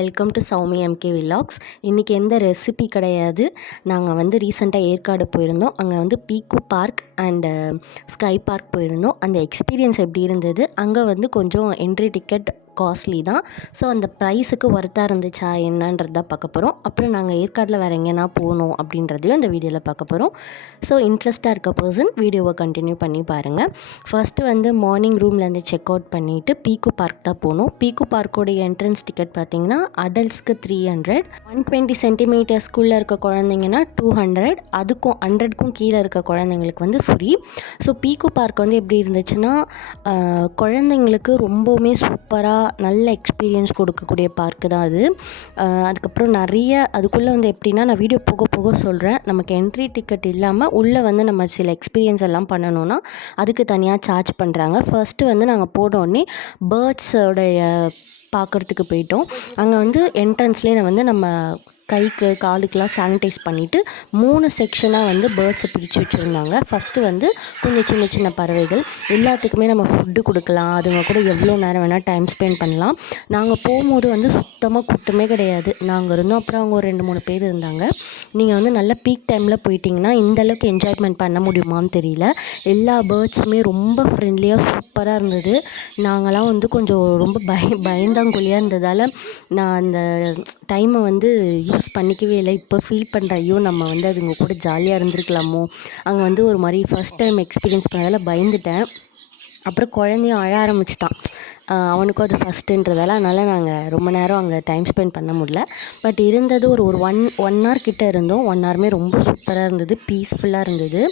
Welcome to Soumi MK vlogs இன்றைக்கி எந்த recipe கிடையாது. நாங்கள் வந்து ரீசெண்டாக ஏற்காடு போயிருந்தோம். அங்கே வந்து peak park and sky park போயிருந்தோம். அந்த எக்ஸ்பீரியன்ஸ் எப்படி இருந்தது? அங்கே வந்து கொஞ்சம் என்ட்ரி டிக்கெட் காஸ்ட்லி தான். ஸோ அந்த ப்ரைஸுக்கு ஒர்த்தாக இருந்துச்சா என்னன்றது பார்க்க போகிறோம் அப்புறம் நாங்கள் ஏற்காடில் வேறு எங்கேனா போகணும் அப்படின்றதையும் இந்த வீடியோவில் பார்க்க போகிறோம் ஸோ இன்ட்ரெஸ்ட்டாக இருக்க பர்சன் வீடியோவை கண்டினியூ பண்ணி பாருங்கள் ஃபஸ்ட்டு வந்து மார்னிங் ரூம்லேருந்து செக் அவுட் பண்ணிவிட்டு பீக்கு பார்க் தான் போகணும். பீக்கு பார்க்கோடைய என்ட்ரன்ஸ் டிக்கெட் பார்த்தீங்கன்னா அடல்ட்ஸ்க்கு த்ரீ ஹண்ட்ரட் ஒன் டுவெண்ட்டி சென்டிமீட்டர்ஸ்குள்ளே இருக்க குழந்தைங்கன்னா டூ ஹண்ட்ரட் அதுக்கும் ஹண்ட்ரட்க்கும் கீழே இருக்க குழந்தைங்களுக்கு வந்து ஃப்ரீ ஸோ பீக்கு பார்க் வந்து எப்படி இருந்துச்சுன்னா குழந்தைங்களுக்கு ரொம்பவுமே சூப்பராக நல்ல எக்ஸ்பீரியன்ஸ் கொடுக்கக்கூடிய பார்க்கு தான் அது. அதுக்கப்புறம் நிறைய அதுக்குள்ளே வந்து எப்படின்னா நான் வீடியோ போக போக சொல்கிறேன் நமக்கு என்ட்ரி டிக்கெட் இல்லாமல் உள்ளே வந்து நம்ம சில எக்ஸ்பீரியன்ஸ் எல்லாம் பண்ணணும்னா அதுக்கு தனியாக சார்ஜ் பண்ணுறாங்க ஃபர்ஸ்ட்டு வந்து நாங்கள் போனோடனே பேர்ட்ஸோடைய பார்க்குறதுக்கு போயிட்டோம். அங்கே வந்து என்ட்ரன்ஸ்லேயே வந்து நம்ம கைக்கு காலுக்கெலாம் சானிடைஸ் பண்ணிவிட்டு மூணு செக்ஷனாக வந்து பேர்ட்ஸை பிரித்து வச்சுருந்தாங்க. ஃபஸ்ட்டு வந்து கொஞ்சம் சின்ன சின்ன பறவைகள். எல்லாத்துக்குமே நம்ம ஃபுட்டு கொடுக்கலாம். அதுங்க கூட எவ்வளோ நேரம் வேணால் டைம் ஸ்பெண்ட் பண்ணலாம். நாங்கள் போகும்போது வந்து சுத்தமாக கூட்டமே கிடையாது. நாங்கள் இருந்தோம். அப்புறம் அவங்க ஒரு ரெண்டு மூணு பேர் இருந்தாங்க. நீங்கள் வந்து நல்ல பீக் டைமில் போயிட்டீங்கன்னா இந்தளவுக்கு என்ஜாய்மெண்ட் பண்ண முடியுமான்னு தெரியல. எல்லா பேர்ட்ஸுமே ரொம்ப ஃப்ரெண்ட்லியாக சூப்பராக இருந்தது. நாங்களாம் வந்து கொஞ்சம் ரொம்ப பய பயந்தாங்கொல்லியாக இருந்ததால் நான் அந்த டைமை வந்து யூஸ் பண்ணிக்கவே இல்லை. இப்போ ஃபீல் பண்ணுற ஐயோ நம்ம வந்து அதுங்க கூட ஜாலியாக இருந்திருக்கலாமோ? அங்கே வந்து ஒரு மாதிரி ஃபஸ்ட் டைம் எக்ஸ்பீரியன்ஸ் பண்ணதால் பயந்துட்டேன். அப்புறம் குழந்தையும் அழ ஆரம்பிச்சிட்டான். அவனுக்கும் அது ஃபஸ்ட்டுன்றதால அதனால் நாங்கள் ரொம்ப நேரம் அங்கே டைம் ஸ்பெண்ட் பண்ண முடியல. பட் இருந்தது ஒரு ஒரு ஒன் ஒன் ஹவர் கிட்ட இருந்தோம். ஒன் ஹவருமே ரொம்ப சூப்பராக இருந்தது பீஸ்ஃபுல்லாக இருந்தது.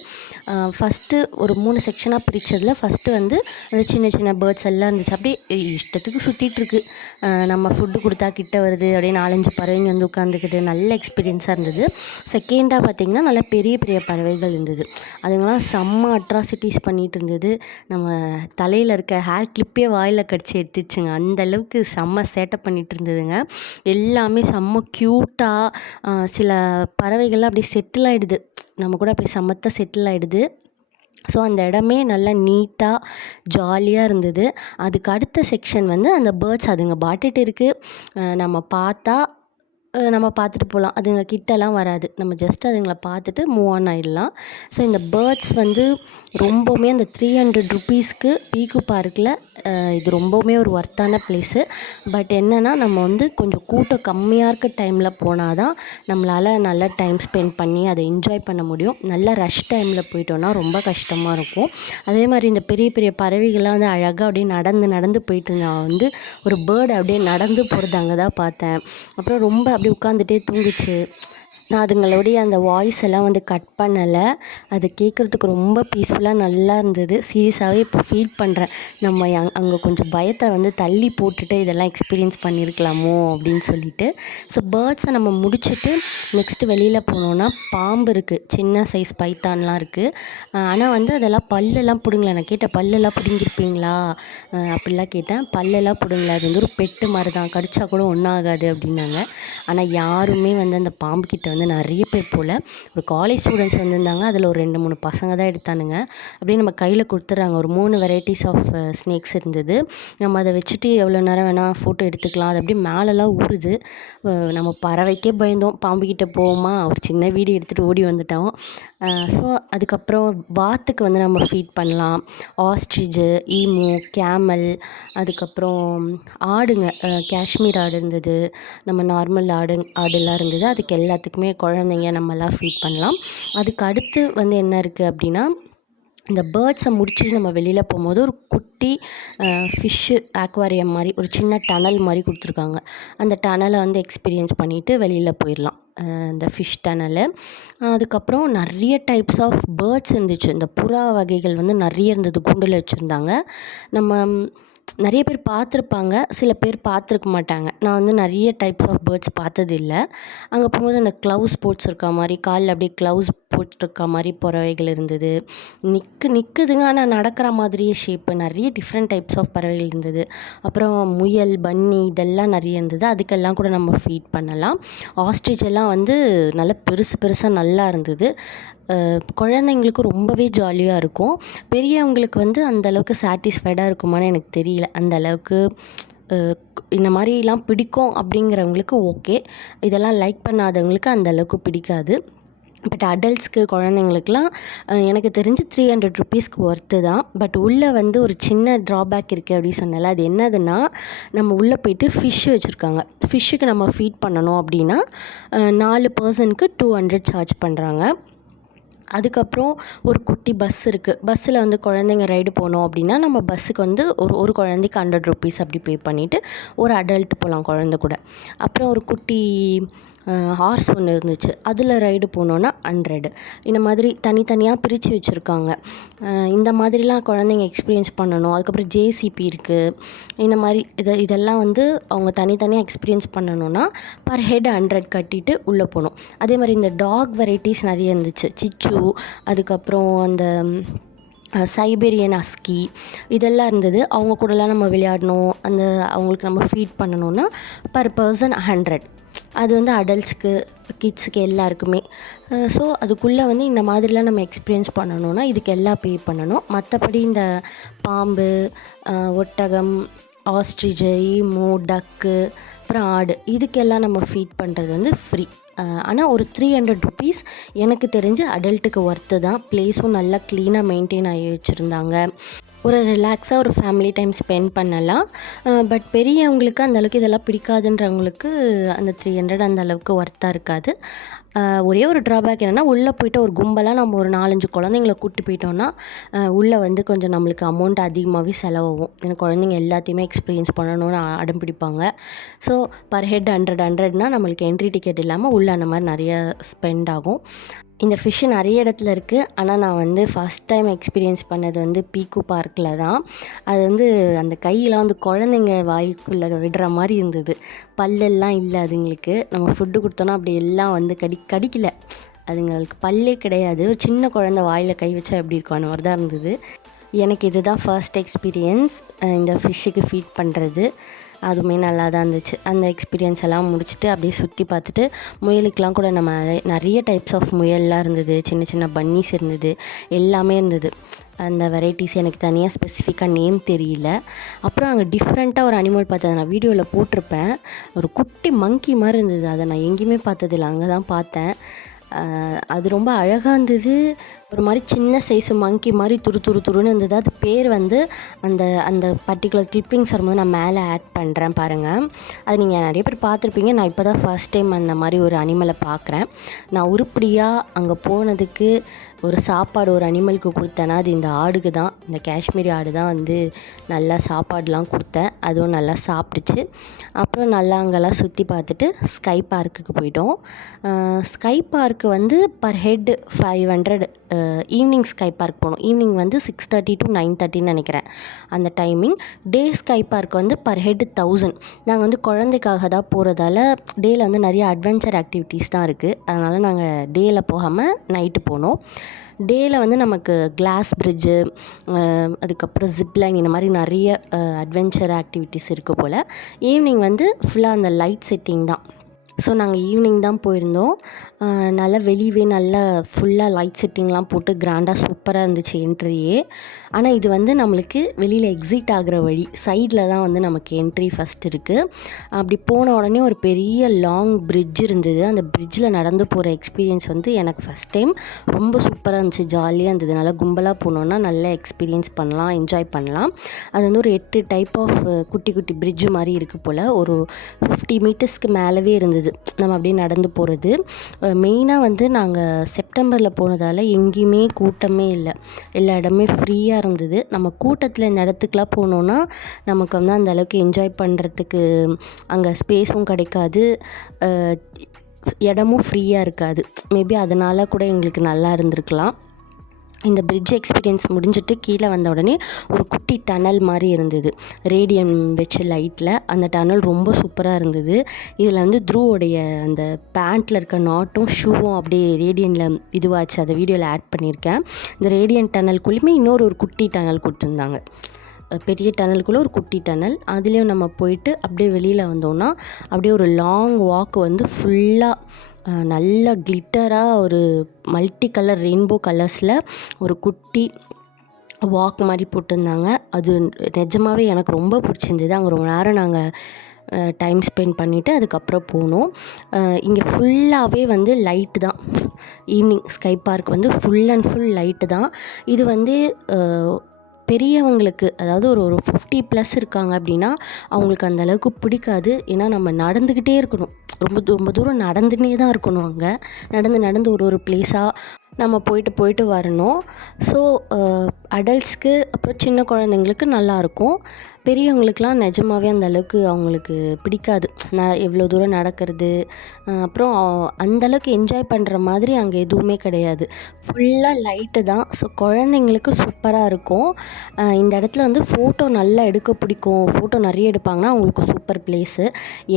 ஃபஸ்ட்டு ஒரு மூணு செக்ஷனாக பிரித்ததில் ஃபஸ்ட்டு வந்து அந்த சின்ன சின்ன பேர்ட்ஸ் எல்லாம் இருந்துச்சு. அப்படியே இஷ்டத்துக்கு சுற்றிட்டுருக்கு நம்ம ஃபுட்டு கொடுத்தா கிட்ட வருது அப்படியே நாலஞ்சு பறவைங்க வந்து உட்காந்துக்கிட்டு நல்ல எக்ஸ்பீரியன்ஸாக இருந்தது. செகண்டாக பார்த்திங்கன்னா நல்ல பெரிய பெரிய பறவைகள் இருந்தது. அதுங்களாம் செம்ம அட்ராசிட்டிஸ் பண்ணிகிட்டு இருந்தது. நம்ம தலையில் இருக்க ஹேர் கிளிப்பே வாயில் கடிச்சு எடுத்துச்சுங்க. அந்தளவுக்கு செம்ம சேட்டை பண்ணிகிட்டு இருந்ததுங்க. எல்லாமே செம்ம க்யூட்டாக சில பறவைகள்லாம் அப்படியே செட்டில் ஆகிடுது நம்ம கூட அப்படியே சமத்தாக செட்டில் ஆகிடுது ஸோ அந்த இடமே நல்லா நீட்டாக ஜாலியாக இருந்தது. அதுக்கு அடுத்த செக்ஷன் வந்து அந்த பேர்ட்ஸ் அதுங்க பாட்டுட்டு இருக்குது நம்ம பார்த்தா நம்ம பார்த்துட்டு போகலாம். அதுங்க கிட்டலாம் வராது. நம்ம ஜஸ்ட் அதுங்களை பார்த்துட்டு மூவ் ஆன் ஆகிடலாம் ஸோ இந்த பேர்ட்ஸ் வந்து ரொம்பவுமே அந்த த்ரீ ஹண்ட்ரட் ருபீஸ்க்கு பீக்கு பார்க்கில் இது ரொம்பவுமே ஒரு ஒர்த்தான ப்ளேஸு பட் என்னென்னா நம்ம வந்து கொஞ்சம் கூட்டம் கம்மியாக இருக்க டைமில் போனால் தான் நம்மளால் நல்லா டைம் ஸ்பெண்ட் பண்ணி அதை என்ஜாய் பண்ண முடியும். நல்ல ரஷ் டைமில் போயிட்டோன்னா ரொம்ப கஷ்டமாக இருக்கும். அதே மாதிரி இந்த பெரிய பெரிய பறவைகள்லாம் வந்து அழகாக அப்படியே நடந்து நடந்து போயிட்டு நான் வந்து ஒரு பேர்டு அப்படியே நடந்து போகிறது அங்கே தான் பார்த்தேன். அப்புறம் ரொம்ப அப்படியே உட்காந்துட்டே தூங்குச்சு. நான் அதுங்களுடைய அந்த வாய்ஸ் எல்லாம் வந்து கட் பண்ணலை. அது கேட்குறதுக்கு ரொம்ப பீஸ்ஃபுல்லாக நல்லா இருந்தது. சீரியஸாகவே இப்போ ஃபீல் பண்ணுறேன் நம்ம அங் அங்கே கொஞ்சம் பயத்தை வந்து தள்ளி போட்டுட்டு இதெல்லாம் எக்ஸ்பீரியன்ஸ் பண்ணியிருக்கலாமோ அப்படின்னு சொல்லிட்டு. ஸோ பேர்ட்ஸை நம்ம முடிச்சுட்டு நெக்ஸ்ட்டு வெளியில் போனோன்னா பாம்பு இருக்குது சின்ன சைஸ் பைத்தான்லாம் இருக்குது ஆனால் வந்து அதெல்லாம் பல்லெல்லாம் பிடுங்கல. நான் கேட்டேன் பல்லெல்லாம் பிடுங்கிருப்பீங்களா? அப்படிலாம் கேட்டேன். பல்லெல்லாம் பிடுங்கல. அது வந்து ஒரு பெட்டு மாதிரி தான். கடிச்சா கூட ஒன்றாகாது அப்படின்னாங்க. ஆனால் யாருமே வந்து அந்த பாம்பு கிட்ட வந்து நிறைய பேர் போல். ஒரு காலேஜ் ஸ்டூடெண்ட்ஸ் வந்திருந்தாங்க. அதில் ஒரு ரெண்டு மூணு பசங்க தான் எடுத்தானுங்க. அப்படியே நம்ம கையில் கொடுத்துட்றாங்க. ஒரு மூணு வெரைட்டிஸ் ஆஃப் ஸ்னேக்ஸ் இருந்தது. நம்ம அதை வச்சுட்டு எவ்வளோ நேரம் வேணால் ஃபோட்டோ எடுத்துக்கலாம். அது அப்படியே மேலெல்லாம் ஊறுது. நம்ம பறவைக்கே பயந்தோம். பாம்புக்கிட்ட போவோமா? ஒரு சின்ன வீடியோ எடுத்துகிட்டு ஓடி வந்துட்டோம். ஸோ அதுக்கப்புறம் வாத்துக்கு வந்து நம்ம ஃபீட் பண்ணலாம். ஆஸ்ட்ரிஜு ஈமு கேமல் அதுக்கப்புறம் ஆடுங்க காஷ்மீர் ஆடு இருந்தது. நம்ம நார்மல் ஆடு ஆடுலாம் இருந்தது. அதுக்கு எல்லாத்துக்குமே குழந்தைங்க நம்மலாம் ஃபீட் பண்ணலாம். அதுக்கு அடுத்து வந்து என்ன இருக்குது அப்படின்னா இந்த பேர்ட்ஸை முடிச்சுட்டு நம்ம வெளியில் போகும்போது ஒரு குட்டி ஃபிஷ்ஷு ஆக்வாரியம் மாதிரி ஒரு சின்ன டனல் மாதிரி கொடுத்துருக்காங்க. அந்த டனலை வந்து எக்ஸ்பீரியன்ஸ் பண்ணிவிட்டு வெளியில் போயிடலாம். இந்த ஃபிஷ் டனலு அதுக்கப்புறம் நிறைய டைப்ஸ் ஆஃப் பேர்ட்ஸ் இருந்துச்சு. இந்த புறா வகைகள் வந்து நிறைய இருந்தது கூண்டில் வச்சுருந்தாங்க. நம்ம நிறைய பேர் பார்த்துருப்பாங்க சில பேர் பார்த்துருக்க மாட்டாங்க. நான் வந்து நிறைய டைப்ஸ் ஆஃப் பேர்ட்ஸ் பார்த்தது இல்லை அங்கே போகும்போது அந்த க்ளவுஸ் போட்ஸ் இருக்க மாதிரி காலில் அப்படியே க்ளவுஸ் போட்டிருக்க மாதிரி பறவைகள் இருந்தது. நிற்கு நிற்குதுங்க ஆனால் நடக்கிற மாதிரியே ஷேப்பு நிறைய டிஃப்ரெண்ட் டைப்ஸ் ஆஃப் பறவைகள் இருந்தது. அப்புறம் முயல் பன்னி இதெல்லாம் நிறைய இருந்தது. அதுக்கெல்லாம் கூட நம்ம ஃபீட் பண்ணலாம். ஆஸ்ட்ரிச் எல்லாம் வந்து நல்லா பெருசு பெருசாக நல்லா இருந்தது. குழந்தைங்களுக்கு ரொம்பவே ஜாலியாக இருக்கும். பெரியவங்களுக்கு வந்து அந்த அளவுக்கு சாட்டிஸ்ஃபைடாக இருக்குமான்னு எனக்கு தெரியல. அந்தளவுக்கு இந்த மாதிரிலாம் பிடிக்கும் அப்படிங்கிறவங்களுக்கு ஓகே இதெல்லாம் லைக் பண்ணாதவங்களுக்கு அந்த அளவுக்கு பிடிக்காது. பட் அடல்ட்ஸ்க்கு குழந்தைங்களுக்குலாம் எனக்கு தெரிஞ்சு த்ரீ ஹண்ட்ரட் ருப்பீஸ்க்கு ஒர்த்து தான். பட் உள்ளே வந்து ஒரு சின்ன ட்ராபேக் இருக்குது அப்படின்னு சொன்னல அது என்னதுன்னா நம்ம உள்ளே போயிட்டு ஃபிஷ் வச்சுருக்காங்க. ஃபிஷ்ஷுக்கு நம்ம ஃபீட் பண்ணணும் அப்படின்னா நாலு பர்சனுக்கு டூ ஹண்ட்ரட் சார்ஜ் பண்ணுறாங்க அதுக்கப்புறம் ஒரு குட்டி பஸ் இருக்குது பஸ்ஸில் வந்து குழந்தைங்க ரைடு போனோம் அப்படின்னா நம்ம பஸ்ஸுக்கு வந்து ஒரு ஒரு குழந்தைக்கு ஹண்ட்ரட் ருபீஸ் அப்படி பே பண்ணிவிட்டு ஒரு அடல்ட் போகலாம் குழந்த கூட. அப்புறம் ஒரு குட்டி ஹார்ஸ் ஒன்று இருந்துச்சு. அதில் ரைடு போனோன்னா ஹண்ட்ரடு இந்த மாதிரி தனித்தனியாக பிரித்து வச்சுருக்காங்க. இந்த மாதிரிலாம் குழந்தைங்க எக்ஸ்பீரியன்ஸ் பண்ணணும். அதுக்கப்புறம் ஜேசிபி இருக்குது இந்த மாதிரி இதை இதெல்லாம் வந்து அவங்க தனித்தனியாக எக்ஸ்பீரியன்ஸ் பண்ணணுன்னா பர் ஹெட் ஹண்ட்ரட் கட்டிட்டு உள்ளே போகணும். அதே மாதிரி இந்த டாக் வெரைட்டிஸ் நிறைய இருந்துச்சு. சிச்சு அதுக்கப்புறம் அந்த சைபேரியன் அஸ்கி இதெல்லாம் இருந்தது. அவங்க கூடலாம் நம்ம விளையாடணும். அந்த அவங்களுக்கு நம்ம ஃபீட் பண்ணணுன்னா பர் பர்சன் ஹண்ட்ரட் அது வந்து அடல்ட்ஸ்க்கு கிட்ஸுக்கு எல்லாருக்குமே. ஸோ அதுக்குள்ளே வந்து இந்த மாதிரிலாம் நம்ம எக்ஸ்பீரியன்ஸ் பண்ணணுன்னா இதுக்கு எல்லாம் பே பண்ணணும். மற்றபடி இந்த பாம்பு ஒட்டகம் ஆஸ்ட்ரிஜு ஈமு டக்கு அப்புறம் ஆடு இதுக்கெல்லாம் நம்ம ஃபீட் பண்ணுறது வந்து ஃப்ரீ ஆனால் ஒரு த்ரீ ஹண்ட்ரட் ருபீஸ் எனக்கு தெரிஞ்சு அடல்ட்டுக்கு ஒர்த்து தான். ப்ளேஸும் நல்லா க்ளீனாக மெயின்டைன் ஆகி வச்சுருந்தாங்க. ஒரு ரிலாக்ஸாக ஒரு ஃபேமிலி டைம் ஸ்பெண்ட் பண்ணலாம். பட் பெரியவங்களுக்கு அந்தளவுக்கு இதெல்லாம் பிடிக்காதுன்றவங்களுக்கு அந்த த்ரீ ஹண்ட்ரட் அந்த அளவுக்கு ஒர்த்தாக இருக்காது. ஒரே ஒரு ட்ராபேக் என்னென்னா உள்ளே போய்ட்டு ஒரு கும்பலாக நம்ம ஒரு நாலஞ்சு குழந்தைங்கள கூப்பிட்டு போயிட்டோம்னா உள்ளே வந்து கொஞ்சம் நம்மளுக்கு அமௌண்ட் அதிகமாகவே செலவாகும். எனக்கு குழந்தைங்க எல்லாத்தையுமே எக்ஸ்பீரியன்ஸ் பண்ணணும்னு அடம் பிடிப்பாங்க. ஸோ பர் ஹெட் ஹண்ட்ரட் ஹண்ட்ரட்னால் நம்மளுக்கு என்ட்ரி டிக்கெட் இல்லாமல் உள்ளே அந்த மாதிரி நிறைய ஸ்பெண்ட் ஆகும். இந்த ஃபிஷ்ஷு நிறைய இடத்துல இருக்குது ஆனால் நான் வந்து ஃபஸ்ட் டைம் எக்ஸ்பீரியன்ஸ் பண்ணது வந்து பீக்கு பார்க்கில் தான். அது வந்து அந்த கையெல்லாம் வந்து குழந்தைங்க வாய்க்குள்ளே விடுற மாதிரி இருந்தது. பல்லெல்லாம் இல்லை அதுங்களுக்கு. நம்ம ஃபுட்டு கொடுத்தோன்னா அப்படி எல்லாம் வந்து கடி கடிக்கல. அதுங்களுக்கு பல்லே கிடையாது. ஒரு சின்ன குழந்த வாயில் கை வச்சா எப்படி இருக்கும்? அந்த மாதிரி தான் இருந்தது. எனக்கு இதுதான் ஃபர்ஸ்ட் எக்ஸ்பீரியன்ஸ் இந்த ஃபிஷ்ஷுக்கு ஃபீட் பண்ணுறது அதுவுமே நல்லா தான் இருந்துச்சு. அந்த எக்ஸ்பீரியன்ஸ் எல்லாம் முடிச்சுட்டு அப்படியே சுற்றி பார்த்துட்டு முயலுக்கெலாம் கூட நம்ம நிறைய டைப்ஸ் ஆஃப் முயல்லாம் இருந்தது. சின்ன சின்ன பன்னீஸ் இருந்தது. எல்லாமே இருந்தது. அந்த வெரைட்டிஸ் எனக்கு தனியாக ஸ்பெசிஃபிக்காக நேம் தெரியல. அப்புறம் அங்கே டிஃப்ரெண்ட்டாக ஒரு அனிமல் பார்த்தது நான் வீடியோவில் போட்டிருப்பேன். ஒரு குட்டி மங்கி மாதிரி இருந்தது. அதை நான் எங்கேயுமே பார்த்ததில்ல. அங்கே தான் பார்த்தேன் அது ரொம்ப அழகாக இருந்தது. ஒரு மாதிரி சின்ன சைஸு மங்கி மாதிரி துரு துரு துருன்னு இருந்தது. அது பேர் வந்து அந்த அந்த பர்டிகுலர் கிளிப்பிங்ஸ் வரும்போது நான் மேலே ஆட் பண்ணுறேன் பாருங்கள் அது நீங்கள் நிறைய பேர் பார்த்துருப்பீங்க. நான் இப்போ தான் ஃபர்ஸ்ட் டைம் அந்த மாதிரி ஒரு அனிமலை பார்க்குறேன். நான் உருப்படியாக அங்கே போனதுக்கு ஒரு சாப்பாடு ஒரு அனிமலுக்கு கொடுத்தேன்னா அது இந்த ஆடுக்கு தான் இந்த காஷ்மீரி ஆடு தான் வந்து நல்லா சாப்பாடுலாம் கொடுத்தேன். அதுவும் நல்லா சாப்பிட்டுச்சு அப்புறம் நல்லா அங்கெல்லாம் சுற்றி பார்த்துட்டு ஸ்கை பார்க்குக்கு போயிட்டோம். ஸ்கை பார்க்கு வந்து per head five hundred evening sky park போனோம். ஈவினிங் வந்து சிக்ஸ் தேர்ட்டி டு நைன் தேர்ட்டின்னு நினைக்கிறேன் அந்த டைமிங் டே ஸ்கை பார்க் வந்து பர் ஹெட் தௌசண்ட் நாங்கள் வந்து குழந்தைக்காக தான் போகிறதால டேயில் வந்து நிறைய அட்வென்ச்சர் ஆக்டிவிட்டீஸ் தான் இருக்குது அதனால் நாங்கள் டேயில் போகாமல் நைட்டு போனோம். டேயில் வந்து நமக்கு கிளாஸ் பிரிட்ஜு அதுக்கப்புறம் ஜிப்லைன் இந்த மாதிரி நிறைய அட்வென்ச்சர் ஆக்டிவிட்டீஸ் இருக்குது போல். ஈவினிங் வந்து ஃபுல்லாக அந்த லைட் செட்டிங் தான். ஸோ நாங்கள் ஈவினிங் தான் போயிருந்தோம். நல்லா வெளியவே நல்லா ஃபுல்லாக லைட் செட்டிங்லாம் போட்டு கிராண்டாக சூப்பராக இருந்துச்சு என்ட்ரியே ஆனால் இது வந்து நம்மளுக்கு வெளியில் எக்ஸிட் ஆகிற வழி. சைடில் தான் வந்து நமக்கு என்ட்ரி ஃபஸ்ட் இருக்குது அப்படி போன உடனே ஒரு பெரிய லாங் பிரிட்ஜ் இருந்தது. அந்த பிரிட்ஜில் நடந்து போகிற எக்ஸ்பீரியன்ஸ் வந்து எனக்கு ஃபஸ்ட் டைம் ரொம்ப சூப்பராக இருந்துச்சு. ஜாலியாக இருந்தது. நல்லா கும்பலாக போனோன்னா நல்ல எக்ஸ்பீரியன்ஸ் பண்ணலாம் என்ஜாய் பண்ணலாம். அது வந்து ஒரு எட்டு டைப் ஆஃப் குட்டி குட்டி பிரிட்ஜ் மாதிரி இருக்குது போல். ஒரு ஃபிஃப்டி மீட்டர்ஸ்க்கு மேலவே இருந்தது. நம்ம அப்படியே நடந்து போகிறது மெயினாக வந்து நாங்கள் செப்டம்பரில் போனதால் எங்கேயுமே கூட்டமே இல்லை. எல்லா இடமே ஃப்ரீயாக இருந்தது. நம்ம கூட்டத்தில் இந்த இடத்துக்குலாம் போனோன்னா நமக்கு வந்து அந்த அளவுக்கு என்ஜாய் பண்ணுறதுக்கு அங்கே ஸ்பேஸும் கிடைக்காது. இடமும் ஃப்ரீயாக இருக்காது. மேபி அதனால் கூட எங்களுக்கு நல்லா இருந்திருக்கலாம். இந்த பிரிட்ஜ் எக்ஸ்பீரியன்ஸ் முடிஞ்சிட்டு கீழே வந்த உடனே ஒரு குட்டி டனல் மாதிரி இருந்தது. ரேடியம் வச்சு லைட்டில் அந்த டனல் ரொம்ப சூப்பராக இருந்தது. இதில் வந்து த்ரூவோடைய அந்த பேண்ட்டில் இருக்க நாட்டும் ஷூவும் அப்படியே ரேடியனில் இதுவாச்சு. அதை வீடியோவில் ஆட் பண்ணியிருக்கேன். இந்த ரேடியன் டனல்குள்ளேயுமே இன்னொரு ஒரு குட்டி டனல் கொடுத்துருந்தாங்க. பெரிய டனலுக்குள்ளே ஒரு குட்டி டனல் அதுலேயும் நம்ம போயிட்டு அப்படியே வெளியில் வந்தோம்னா அப்படியே ஒரு லாங் வாக் வந்து ஃபுல்லாக நல்ல கிளிட்டராக ஒரு மல்டி கலர் ரெயின்போ கலர்ஸில் ஒரு குட்டி வாக் மாதிரி போட்டிருந்தாங்க. அது நிஜமாவே எனக்கு ரொம்ப பிடிச்சிருந்தது. அங்கே ரொம்ப நேரம் நாங்கள் டைம் ஸ்பெண்ட் பண்ணிவிட்டு அதுக்கப்புறம் போனோம். இங்கே ஃபுல்லாகவே வந்து லைட்டு தான். ஈவினிங் ஸ்கை பார்க் வந்து ஃபுல் அண்ட் ஃபுல் லைட்டு தான். இது வந்து பெரியவங்களுக்கு அதாவது ஒரு ஒரு ஃபிஃப்டி ப்ளஸ் இருக்காங்க அப்படின்னா அவங்களுக்கு அந்த அளவுக்கு பிடிக்காது. ஏன்னா நம்ம நடந்துக்கிட்டே இருக்கணும். ரொம்ப ரொம்ப தூரம் நடந்துனே தான் இருக்கணும் அங்கே. நடந்து நடந்து ஒரு ஒரு பிளேஸாக நம்ம போயிட்டு போயிட்டு வரணும். ஸோ அடல்ட்ஸ்க்கு அப்புறம் சின்ன குழந்தைங்களுக்கு நல்லாயிருக்கும் பெரியவங்களுக்கெலாம் நிஜமாவே அந்த அளவுக்கு அவங்களுக்கு பிடிக்காது. நான் எவ்வளோ தூரம் நடக்கிறது அப்புறம் அந்தளவுக்கு அந்த அளவுக்கு என்ஜாய் பண்ணுற மாதிரி அங்கே எதுவுமே கிடையாது. ஃபுல்லாக லைட்டு தான். ஸோ குழந்தைங்களுக்கு சூப்பராக இருக்கும். இந்த இடத்துல வந்து ஃபோட்டோ நல்லா எடுக்க பிடிக்கும். ஃபோட்டோ நிறைய எடுப்பாங்கன்னா அவங்களுக்கு சூப்பர் பிளேஸு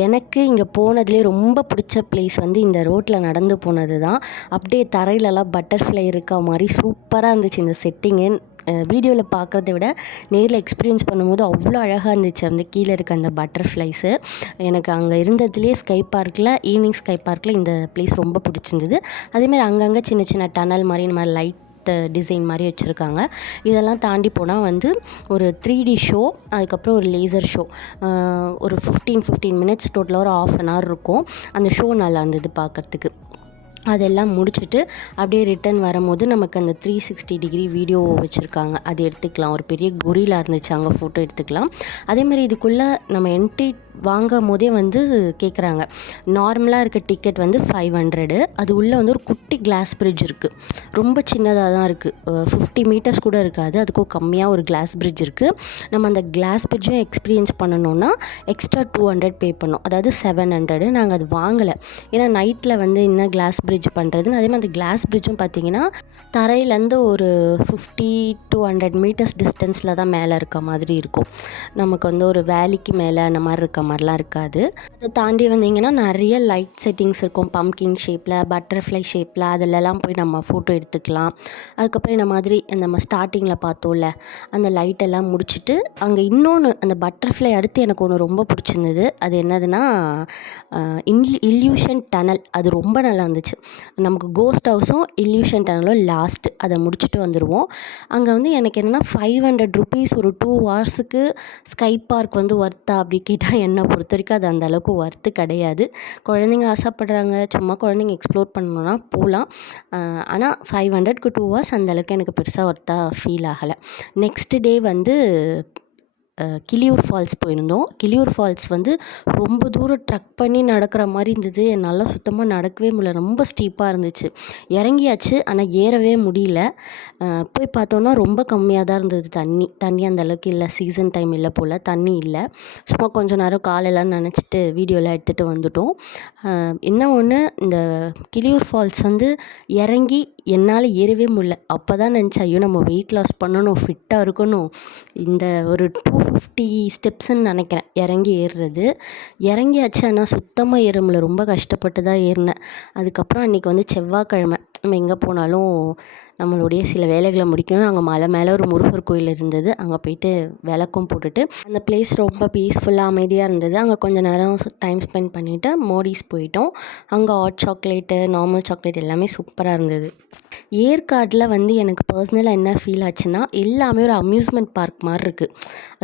எனக்கு இங்கே போனதுலேயே ரொம்ப பிடிச்ச பிளேஸ் வந்து இந்த ரோட்டில் நடந்து போனது தான் அப்படியே தரையிலலாம் பட்டர்ஃப்ளை இருக்க மாதிரி சூப்பராக இருந்துச்சு இந்த செட்டிங்கு வீடியோவில் பார்க்குறத விட நேரில் எக்ஸ்பீரியன்ஸ் பண்ணும்போது அவ்வளோ அழகாக இருந்துச்சு. அந்த கீழே இருக்க அந்த பட்டர்ஃப்ளைஸு எனக்கு அங்கே இருந்ததுலேயே ஸ்கை பார்க்கில் ஈவினிங் ஸ்கை பார்க்கில் இந்த பிளேஸ் ரொம்ப பிடிச்சிருந்தது. அதேமாதிரி அங்கங்கே சின்ன சின்ன டனல் மாதிரி இந்த மாதிரி லைட் டிசைன் மாதிரி வச்சுருக்காங்க. இதெல்லாம் தாண்டி போனால் வந்து ஒரு த்ரீ டி ஷோ அதுக்கப்புறம் ஒரு லேசர் ஷோ ஒரு ஃபிஃப்டீன் ஃபிஃப்டீன் மினிட்ஸ் டோட்டலாக ஒரு ஆஃப் அன் ஹவர் இருக்கும். அந்த ஷோ நல்லா இருந்தது பார்க்குறதுக்கு. அதெல்லாம் முடிச்சுட்டு அப்படியே ரிட்டர்ன் வரும்போது நமக்கு அந்த த்ரீ சிக்ஸ்டி டிகிரி வீடியோ வச்சுருக்காங்க. அது எடுத்துக்கலாம். ஒரு பெரிய கொரிலா இருந்துச்சு அங்கே ஃபோட்டோ எடுத்துக்கலாம். அதேமாதிரி இதுக்குள்ளே நம்ம என்ட்ரி வாங்கும் போதே வந்து கேட்குறாங்க நார்மலாக இருக்க டிக்கெட் வந்து ஃபைவ் ஹண்ட்ரடு அது உள்ளே வந்து ஒரு குட்டி கிளாஸ் பிரிட்ஜ் இருக்குது ரொம்ப சின்னதாக தான் இருக்குது ஃபிஃப்டி மீட்டர்ஸ் கூட இருக்காது. அதுக்கும் கம்மியாக ஒரு கிளாஸ் பிரிட்ஜ் இருக்குது நம்ம அந்த கிளாஸ் பிரிட்ஜும் எக்ஸ்பீரியன்ஸ் பண்ணணுன்னா எக்ஸ்ட்ரா டூ ஹண்ட்ரட் பே பண்ணோம். அதாவது செவன் ஹண்ட்ரடு நாங்கள் அது வாங்கலை. ஏன்னா நைட்டில் வந்து என்ன கிளாஸ் பிரிட்ஜ் பண்ணுறதுன்னு அதே மாதிரி அந்த கிளாஸ் பிரிட்ஜும் பார்த்தீங்கன்னா தரையிலேருந்து ஒரு ஃபிஃப்டி டூ ஹண்ட்ரட் மீட்டர்ஸ் டிஸ்டன்ஸில் தான் மேலே இருக்க மாதிரி இருக்கும். நமக்கு வந்து ஒரு வேலிக்கு மேலே அந்த மாதிரி இருக்க மாதிரிலாம் இருக்காது. அதை தாண்டி வந்தீங்கன்னா நிறைய லைட் செட்டிங்ஸ் இருக்கும். பம்கின் ஷேப்பில் பட்டர்ஃப்ளை ஷேப்பில் அதிலெல்லாம் போய் நம்ம ஃபோட்டோ எடுத்துக்கலாம். அதுக்கப்புறம் இந்த மாதிரி நம்ம ஸ்டார்டிங்கில் பார்த்தோம்ல அந்த லைட்டெல்லாம் முடிச்சுட்டு அங்கே இன்னொன்று அந்த பட்டர்ஃப்ளை அடுத்து எனக்கு ஒன்று ரொம்ப பிடிச்சிருந்தது. அது என்னதுன்னா இன்லி இல்யூஷன் டனல் அது ரொம்ப நல்லா இருந்துச்சு. நமக்கு கோஸ்ட் ஹவுஸும் இல்யூஷன் டனலும் லாஸ்ட் அதை முடிச்சுட்டு வந்துடுவோம் அங்கே வந்து எனக்கு என்னென்னா ஃபைவ் ஹண்ட்ரட் ருபீஸ் ஒரு டூ ஹவர்ஸுக்கு ஸ்கை பார்க் வந்து ஒர்த்தா அப்படி கேட்டால் என்னை பொறுத்த வரைக்கும் அது அந்த அளவுக்கு ஒர்த்து கிடையாது. குழந்தைங்க ஆசைப்படுறாங்க சும்மா குழந்தைங்க எக்ஸ்ப்ளோர் பண்ணணுன்னா போகலாம் ஆனால் ஃபைவ் ஹண்ட்ரட்க்கு டூ ஹவர்ஸ் அந்தளவுக்கு எனக்கு பெருசாக ஒர்த்தாக ஃபீல் ஆகலை. நெக்ஸ்ட் டே வந்து கிளியூர் ஃபால்ஸ் போயிருந்தோம். கிளியூர் ஃபால்ஸ் வந்து ரொம்ப தூரம் ட்ரக் பண்ணி நடக்கிற மாதிரி இருந்தது. என்னால் சுத்தமாக நடக்கவே முடியல. ரொம்ப ஸ்டீப்பாக இருந்துச்சு. இறங்கியாச்சு. ஆனால் ஏறவே முடியல. போய் பார்த்தோன்னா ரொம்ப கம்மியாக தான் இருந்தது. தண்ணி தண்ணி அந்தளவுக்கு இல்லை. சீசன் டைம் இல்லை போல். தண்ணி இல்லை. சும்மா கொஞ்சம் நேரம் காலெல்லாம் நினச்சிட்டு வீடியோலாம் எடுத்துகிட்டு வந்துட்டோம். என்ன ஒன்று இந்த கிளியூர் ஃபால்ஸ் வந்து இறங்கி என்னால் ஏறவே முடியல. அப்போ தான் நினச்சேன் ஐயோ நம்ம வெயிட் லாஸ் பண்ணணும் ஃபிட்டாக இருக்கணும். இந்த ஒரு டூ ஃபிஃப்டி ஸ்டெப்ஸ்ன்னு நினைக்கிறேன். இறங்கி ஏறுறது. இறங்கியாச்சு ஆனால் சுத்தமாக ஏற முடியல. ரொம்ப கஷ்டப்பட்டு தான் ஏறினேன். அதுக்கப்புறம் அன்றைக்கி வந்து செவ்வாய்க்கிழமை. நம்ம எங்கே போனாலும் நம்மளுடைய சில வேலைகளை முடிக்கணும் அங்கே மலை மேலே ஒரு முருகர் கோயில் இருந்தது. அங்கே போயிட்டு விளக்கும் போட்டுட்டு அந்த பிளேஸ் ரொம்ப பீஸ்ஃபுல்லாக அமைதியாக இருந்தது. அங்கே கொஞ்சம் நேரம் டைம் ஸ்பெண்ட் பண்ணிவிட்டு மோடிஸ் போயிட்டோம். அங்கே ஹாட் சாக்லேட்டு நார்மல் சாக்லேட் எல்லாமே சூப்பராக இருந்தது. ஏற்காட்டில் வந்து எனக்கு பர்சனலாக என்ன ஃபீல் ஆச்சுன்னா எல்லாமே ஒரு அம்யூஸ்மெண்ட் பார்க் மாதிரி இருக்குது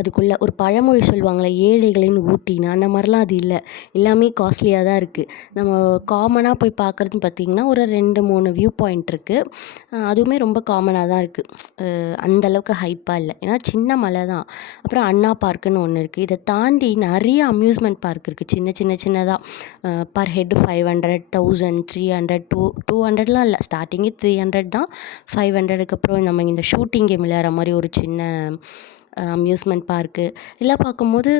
அதுக்குள்ளே ஒரு பழமொழி சொல்லுவாங்களே ஏழைகளின் ஊட்டின்னு. அந்த மாதிரிலாம் அது இல்லை. எல்லாமே காஸ்ட்லியாக தான் இருக்குது நம்ம காமனாக போய் பார்க்குறதுன்னு பார்த்திங்கன்னா ஒரு ரெண்டு மூணு வியூ பாயிண்ட் இருக்குது அதுவுமே ரொம்ப காமனாக தான் இருக்குது அந்தளவுக்கு ஹைப்பாக இல்லை. ஏன்னா சின்ன மலை தான். அப்புறம் அண்ணா பார்க்குன்னு ஒன்று இருக்குது இதை தாண்டி நிறைய அம்யூஸ்மெண்ட் பார்க் இருக்குது சின்ன சின்ன சின்னதாக per head five hundred thousand three hundred two two ஹண்ட்ரட்லாம் இல்லை. ஸ்டார்டிங்கே த்ரீ ஹண்ட்ரட் தான். ஃபைவ் ஹண்ட்ரடுக்கு அப்புறம் நம்ம இந்த ஷூட்டிங் கேம் விளையாடுற மாதிரி ஒரு சின்ன அம்யூஸ்மெண்ட் பார்க்கு இதெல்லாம் பார்க்கும்போது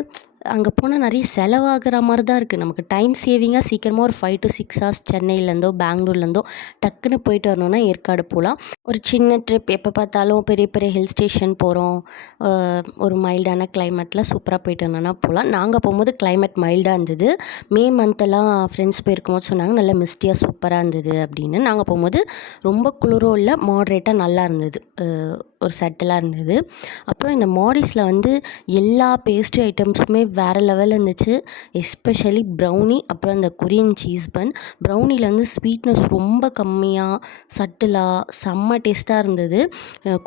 அங்கே போனால் நிறைய செலவாகிற மாதிரி தான் இருக்குது நமக்கு டைம் சேவிங்காக சீக்கிரமாக ஒரு ஃபைவ் டு சிக்ஸ் ஹவர்ஸ் சென்னையிலேருந்தோ பெங்களூர்லேருந்தோ டக்குன்னு போயிட்டு வரணுன்னா ஏற்காடு போகலாம் ஒரு சின்ன ட்ரிப் எப்போ பார்த்தாலும் பெரிய பெரிய ஹில் ஸ்டேஷன் போகிறோம் ஒரு மைல்டான கிளைமேட்டில் சூப்பராக போயிட்டு வரணும்னா போகலாம் நாங்கள் போகும்போது கிளைமேட் மைல்டாக இருந்தது. மே மந்த்தெல்லாம் ஃப்ரெண்ட்ஸ் போயிருக்கும்போது சொன்னாங்க நல்லா மிஸ்டியாக சூப்பராக இருந்தது அப்படின்னு. நாங்கள் போகும்போது ரொம்ப குளிரும் இல்லை மாட்ரேட்டாக நல்லா இருந்தது. ஒரு சட்டிலாக இருந்தது. அப்புறம் இந்த மாடிஸில் வந்து எல்லா பேஸ்ட்ரி ஐட்டம்ஸுமே வேறு லெவலில் இருந்துச்சு. எஸ்பெஷலி ப்ரௌனி அப்புறம் அந்த கொரியன் சீஸ் பன் ப்ரௌனியில் வந்து ஸ்வீட்னஸ் ரொம்ப கம்மியாக சட்டிலாக செம்ம டேஸ்ட்டாக இருந்தது.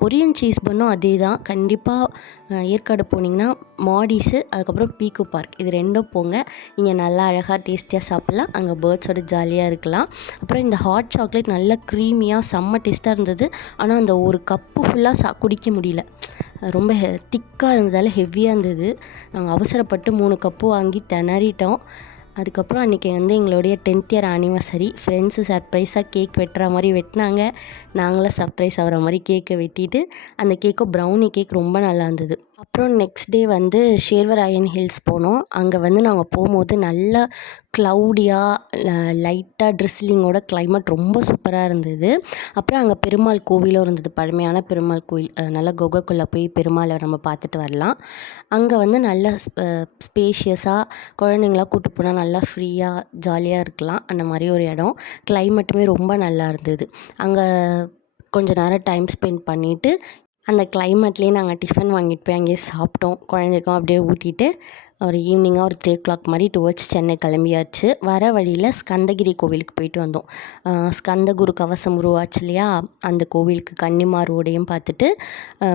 கொரியன் சீஸ் பண்ணும் அதே தான் கண்டிப்பாக ஏற்காடு போனீங்கன்னா மாடிஸு அதுக்கப்புறம் பீக்கு பார்க் இது ரெண்டும் போங்க. நீங்கள் நல்லா அழகாக டேஸ்டியாக சாப்பிட்லாம். அங்கே பேர்ட்ஸோட ஜாலியாக இருக்கலாம். அப்புறம் இந்த ஹாட் சாக்லேட் நல்லா க்ரீமியாக செம்ம டேஸ்ட்டாக இருந்தது. ஆனால் அந்த ஒரு கப்பு ஃபுல்லாக சா குடிக்க முடியல. ரொம்ப ஹெ திக்காக இருந்ததால் ஹெவியாக இருந்தது. நாங்கள் அவசரப்பட்டு மூணு கப்பு வாங்கி திணறிட்டோம். அதுக்கப்புறம் அன்றைக்கி வந்து எங்களுடைய டென்த் இயர் ஆனிவர்சரி ஃப்ரெண்ட்ஸு சர்ப்ரைஸாக கேக் வெட்டுற மாதிரி வெட்டினாங்க. நாங்களும் சர்ப்ரைஸ் ஆகிற மாதிரி கேக்கை வெட்டிட்டு அந்த கேக்கும் ப்ரௌனி கேக் ரொம்ப நல்லா இருந்தது. அப்புறம் நெக்ஸ்ட் டே வந்து ஷேர்வராயன் ஹில்ஸ் போனோம். அங்கே வந்து நாங்கள் போகும்போது நல்லா க்ளவுடியாக லைட்டாக ட்ரிஸ்லிங்கோட கிளைமேட் ரொம்ப சூப்பராக இருந்தது. அப்புறம் அங்கே பெருமாள் கோவிலும் இருந்தது. பழமையான பெருமாள் கோவில் நல்லா குகைக்குள்ளே போய் பெருமாளை நம்ம பார்த்துட்டு வரலாம். அங்கே வந்து நல்லா ஸ்பேஷியஸாக குழந்தைங்களாம் கூட்டு போனால் நல்லா ஃப்ரீயாக ஜாலியாக இருக்கலாம். அந்த மாதிரி ஒரு இடம். கிளைமேட்டுமே ரொம்ப நல்லா இருந்தது. அங்கே கொஞ்ச நேரம் டைம் ஸ்பெண்ட் பண்ணிவிட்டு அந்த கிளைமேட்லேயே நாங்கள் டிஃபன் வாங்கிட்டு போய் அங்கேயே சாப்பிட்டோம். குழந்தைக்கும் அப்படியே ஊட்டிட்டு ஒரு ஈவினிங்காக ஒரு த்ரீ ஓ கிளாக் மாதிரி டுவர்ட்ஸ் சென்னை கிளம்பியாச்சு. வர வழியில் ஸ்கந்தகிரி கோவிலுக்கு போயிட்டு வந்தோம். ஸ்கந்தகுரு கவசம் உருவாச்சு இல்லையா? அந்த கோவிலுக்கு கன்னிமாரோடையும் பார்த்துட்டு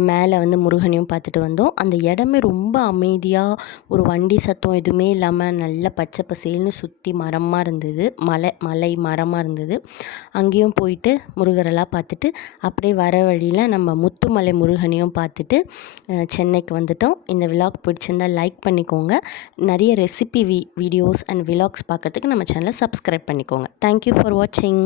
மேலே வந்து முருகனையும் பார்த்துட்டு வந்தோம். அந்த இடமே ரொம்ப அமைதியாக ஒரு வண்டி சத்தம் எதுவுமே இல்லாமல் நல்ல பச்சை பசேல்னு சுற்றி மரமாக இருந்தது. மலை மலை மரமாக இருந்தது. அங்கேயும் போயிட்டு முருகரெல்லாம் பார்த்துட்டு அப்படியே வர வழியில் நம்ம முத்துமலை முருகனையும் பார்த்துட்டு சென்னைக்கு வந்துட்டோம். இந்த விலாக் பிடிச்சிருந்தால் லைக் பண்ணிக்கோங்க. நிறைய ரெசிபி வீ வீடியோஸ் அண்ட் விலாக்ஸ் பார்க்குறதுக்கு நம்ம சேனலை சப்ஸ்கிரைப் பண்ணிக்கோங்க. தேங்க்யூ ஃபார் வாட்சிங்